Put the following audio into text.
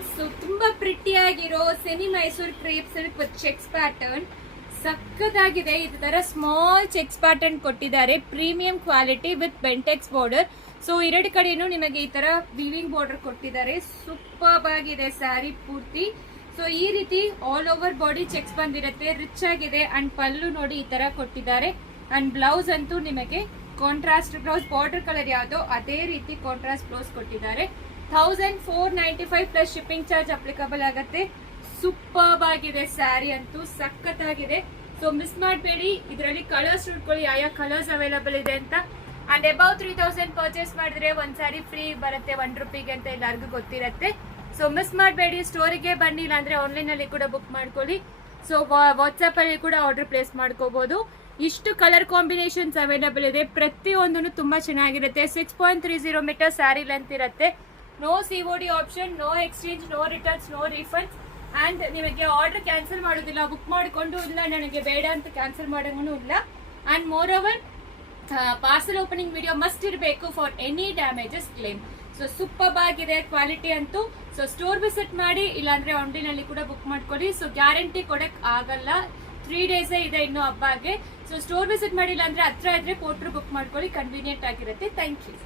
Friends, ತುಂಬಾ pretty ಆಗಿರೋ semi Mysore crepe silk with checks pattern ಸಕ್ಕದಾಗಿದೆ. ಇದು ತರ ಸ್ಮಾಲ್ ಚೆಕ್ಸ್ ಪ್ಯಾಟರ್ನ್ ಕೊಟ್ಟಿದ್ದಾರೆ. Premium quality with Bentex border. So ಎರಡು ಕಡೆನೂ ನಿಮಗೆ ಈ ತರ ವಿವಿಂಗ್ ಬಾರ್ಡರ್ ಕೊಟ್ಟಿದ್ದಾರೆ. ಸೂಪರ್ ಆಗಿದೆ ಸ್ಯಾರಿ ಪೂರ್ತಿ. ಸೊ ಈ ರೀತಿ ಆಲ್ ಓವರ್ ಬಾಡಿ ಚೆಕ್ಸ್ ಬಂದಿರುತ್ತೆ, ರಿಚ್ ಆಗಿದೆ. ಅಂಡ್ ಪಲ್ಲು ನೋಡಿ ಈ ತರ ಕೊಟ್ಟಿದ್ದಾರೆ. ಅಂಡ್ ಬ್ಲೌಸ್ ಅಂತೂ ನಿಮಗೆ ಕಾಂಟ್ರಾಸ್ಟ್ ಬ್ಲೌಸ್, ಬಾರ್ಡರ್ ಕಲರ್ ಯಾವ್ದೋ ಅದೇ ರೀತಿ ಕಾಂಟ್ರಾಸ್ಟ್ ಬ್ಲೌಸ್ ಕೊಟ್ಟಿದ್ದಾರೆ. 1495 ಪ್ಲಸ್ ಶಿಪ್ಪಿಂಗ್ ಚಾರ್ಜ್ ಅಪ್ಲಿಕಬಲ್ ಆಗುತ್ತೆ. ಸೂಪರ್ ಆಗಿದೆ ಸ್ಯಾರಿ ಅಂತೂ ಸಖತ್ತಾಗಿದೆ. ಸೊ ಮಿಸ್ ಮಾಡಬೇಡಿ. ಇದರಲ್ಲಿ ಕಲರ್ಸ್ ನೋಡ್ಕೊಳ್ಳಿ ಯಾವ ಕಲರ್ಸ್ ಅವೈಲಬಲ್ ಇದೆ ಅಂತ. ಅಂಡ್ ಅಬೌವ್ 3000 ಪರ್ಚೇಸ್ ಮಾಡಿದ್ರೆ ಒಂದ್ ಸ್ಯಾರಿ ಫ್ರೀ ಬರುತ್ತೆ ₹1 ಅಂತ ಎಲ್ಲರಿಗೂ ಗೊತ್ತಿರುತ್ತೆ. ಸೊ ಮಿಸ್ ಮಾಡಬೇಡಿ. ಸ್ಟೋರಿಗೆ ಬನ್ನಿ, ಇಲ್ಲಾಂದ್ರೆ ಆನ್ಲೈನ್ ಅಲ್ಲಿ ಕೂಡ ಬುಕ್ ಮಾಡ್ಕೊಳ್ಳಿ. ಸೊ ವಾಟ್ಸ್ಆಪ್ ಅಲ್ಲಿ ಕೂಡ ಆರ್ಡರ್ ಪ್ಲೇಸ್ ಮಾಡ್ಕೋಬಹುದು. ಇಷ್ಟು ಕಲರ್ ಕಾಂಬಿನೇಷನ್ಸ್ ಅವೈಲಬಲ್ ಇದೆ. ಪ್ರತಿಯೊಂದೂ ತುಂಬಾ ಚೆನ್ನಾಗಿರುತ್ತೆ. 6.30 ಮೀಟರ್ ಸ್ಯಾರಿ ಲೆಂತ್ ಇರುತ್ತೆ. No COD option, no exchange, no returns, no refunds. And ನಿಮಗೆ ಆರ್ಡರ್ ಕ್ಯಾನ್ಸಲ್ ಮಾಡೋದಿಲ್ಲ. ಬುಕ್ ಮಾಡಿಕೊಂಡು ಇಲ್ಲ ನನಗೆ ಬೇಡ ಅಂತ ಕ್ಯಾನ್ಸಲ್ ಮಾಡೋಂಗೂ ಇಲ್ಲ. And moreover parcel opening video must ಇರಬೇಕು for any damages claim. So super ಆಗಿದೆ ಕ್ವಾಲಿಟಿ ಅಂತೂ. ಸೊ ಸ್ಟೋರ್ ವಿಸಿಟ್ ಮಾಡಿ, ಇಲ್ಲಾಂದ್ರೆ ಆನ್ಲೈನ್ ಅಲ್ಲಿ ಕೂಡ ಬುಕ್ ಮಾಡ್ಕೊಳ್ಳಿ. ಸೊ ಗ್ಯಾರಂಟಿ ಕೊಡಕ್ ಆಗಲ್ಲ, 3 ಡೇಸ್ ಇದೆ ಇನ್ನು ಹಬ್ಬಗೆ. ಸೊ ಸ್ಟೋರ್ ವಿಸಿಟ್ ಮಾಡಿಲ್ಲ ಅಂದ್ರೆ ಹತ್ರ ಇದ್ರೆ ಕೊಟ್ಟರು ಬುಕ್ ಮಾಡ್ಕೊಳ್ಳಿ, ಕನ್ವೀನಿಯಂಟ್ ಆಗಿರುತ್ತೆ. Thank you.